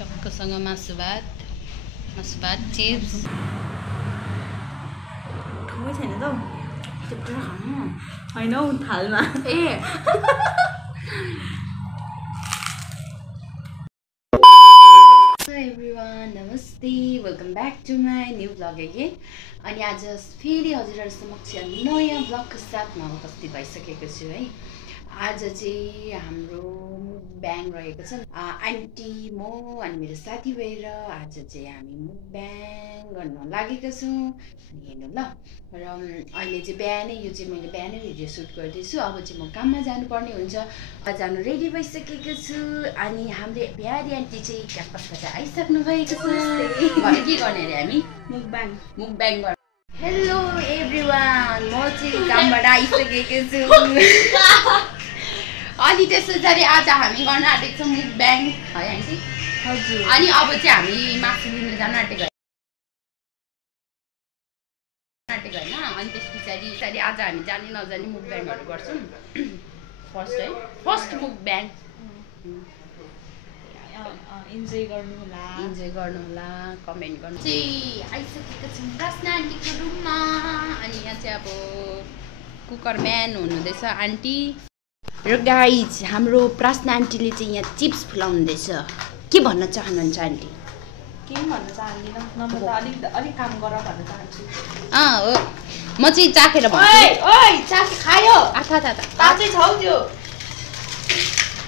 टक्कसँग मासु भात चिप्स ठुलो छैन त त्यो पुरा खानु हैन हौ थालमा ए एभ्रिवान नमस्ते welcome back to my new blog again अनि आज फेरि हजुरहरू समक्ष नयाँ ब्लगको साथमा उपस्थित भइसकेको छु है। आज चाहिँ हाम्रो मुकब्याङ रहेको छ। आन्टी म अनि मेरो साथी भएर आज चाहिँ हामी मुकब्याङ गर्न लागेका छौँ। अनि हेर्नु ल र अहिले चाहिँ बिहानै यो चाहिँ मैले बिहानै भिडियो सुट गर्दैछु। अब चाहिँ म काममा जानुपर्ने हुन्छ। जानु रेडी भइसकेको छु अनि हाम्रो बिहारी आन्टी चाहिँ क्याम्पसबाट आइसक्नु भएको छ। भरे के गर्ने अरे हामी मुकब्याङ गर्न। हेलो एभ्रिवान म चाहिँ कामबाट आइसकेको छु अनि त्यसैगरी आज हामी गर्न आँटेको छौँ मुकब्याङ है आन्टी। हजुर अनि अब चाहिँ हामी मासु लिन जान आँटेको होइन। अनि त्यस पछाडि आज हामी जाने नजाने मुकब्याङहरू गर्छौँ। फर्स्ट मुकब्याङ इन्जोय गर्नु होला कमेन्ट गर्नु। चाहिँ आइसकेको छौँ प्रश्न आन्टीको रुममा। अनि यहाँ चाहिँ अब कुकर म्यान हुनुहुँदैछ आन्टी र गाइज हाम्रो प्रश्न आन्टीले चाहिँ यहाँ चिप्स फुलाउनुहुँदैछ। के भन्न चाहनुहुन्छ आन्टी? केही भन्न चाहदिनँ नम्र त अलिक काम गर भन्न चाहन्छु। हो म चाहिँ चाखेर भन्छु। ओइ चाखे खायो आथा तातै छौ त्यो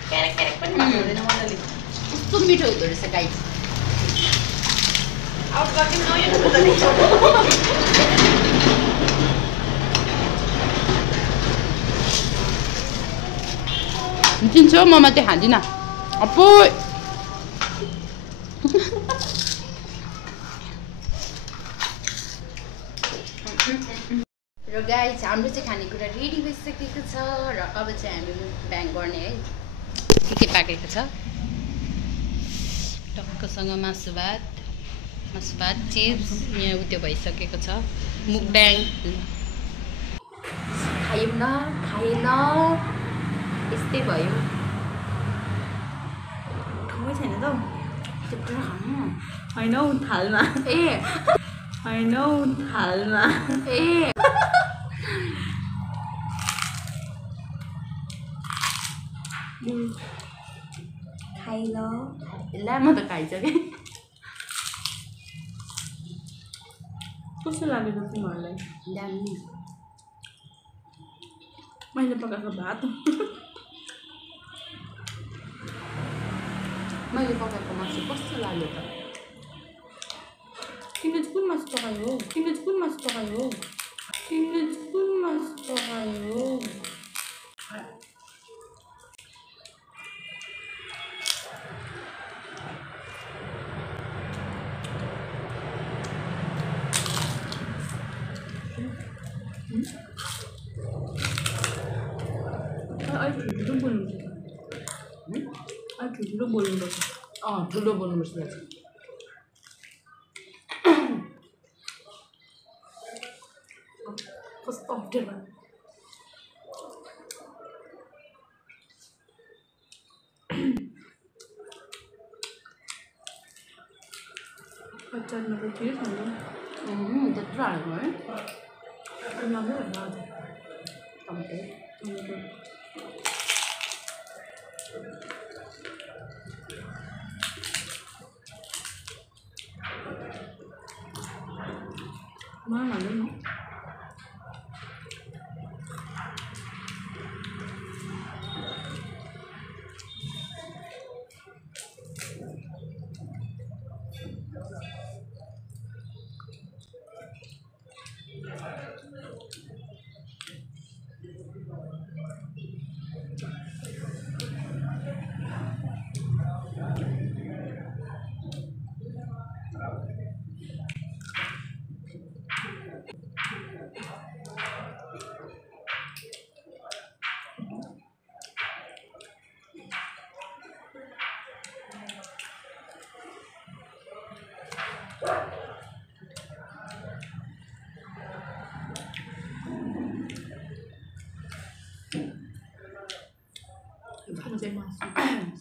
क्यारेक पनि हुँदैन मजाले कस्तो मिठो हुँदो रहेछ गाइज। आउट गर्दिन न यो चिन्छ म मात्रै खाँदिनँ अपो र गाइज हाम्रो चाहिँ खानेकुरा रेडी भइसकेको छ र अब चाहिँ हामी मुकब्याङ गर्ने है। के पाकेको छ टक्कसँग मासु भात चिप्स यहाँ उत्यो भइसकेको छ मुकब्याङ। खायौँ न खाएन यस्तै भयो। ठुलो छैन त त्यो पुरा खानु हैन हौ थालमा ए हैन हौ थालमा ए खाइ ल ला म त खाइसकेँ। कस्तो लागेको तिमीहरूलाई? दामी मैले पकाएको भात मैले पकाएको मासु कस्तो लाग्यो त? तिमीले चाहिँ कुन मासु पकायो? ठुलो बोल्नुपर्छ। ठुलो बोल्नुपर्छ। कस्तो अप्ठ्यारो अचारमा त ठिकै छ नि त्यत्रो हालेको है राम्रो भयो टमाटर मलाई हाल्दैन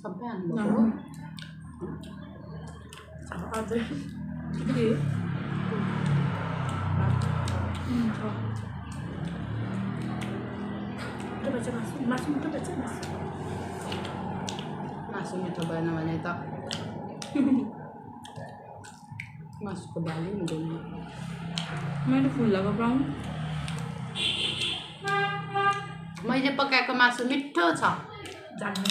sampai anu हजुर के मासु मासु मिठो भएन भने त मासुको बाली हुँदैन। मैले फुल लगाउँ मैले पकाएको मासु मिठो छ। जान्नु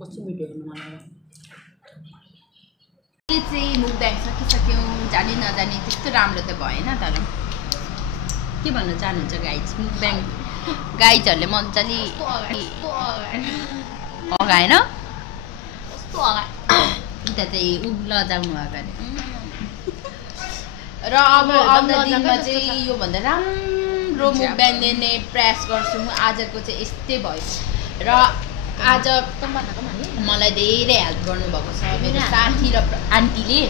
कस्तो मिठो हेर्नु मलाई चाहिँ मुक्दाङ सकिसक्यौँ। जाने नजाने त्यस्तो राम्रो त भएन, तर के भन्न चाहनुहुन्छ गाइज? मुक्दाङ गाइजहरूले मजाले अगाएन उता चाहिँ लजाउनु अगाडि। र अब आउँदा दिनमा चाहिँ योभन्दा राम्रो मुक्दाङ दिने प्रयास गर्छौँ। आजको चाहिँ यस्तै भयो। र आज मलाई धेरै हेल्प गर्नुभएको छ मेरो साथी र आन्टीले,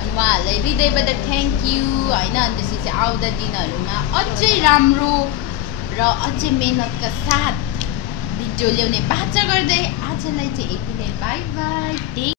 अनि उहाँहरूलाई हृदयबाट थ्याङ्क यू होइन। अनि त्यसपछि आउँदा दिनहरूमा अझै राम्रो र अझै मेहनतका साथ भिडियो ल्याउने बाचा गर्दै आजलाई चाहिँ यति नै बाई बाई।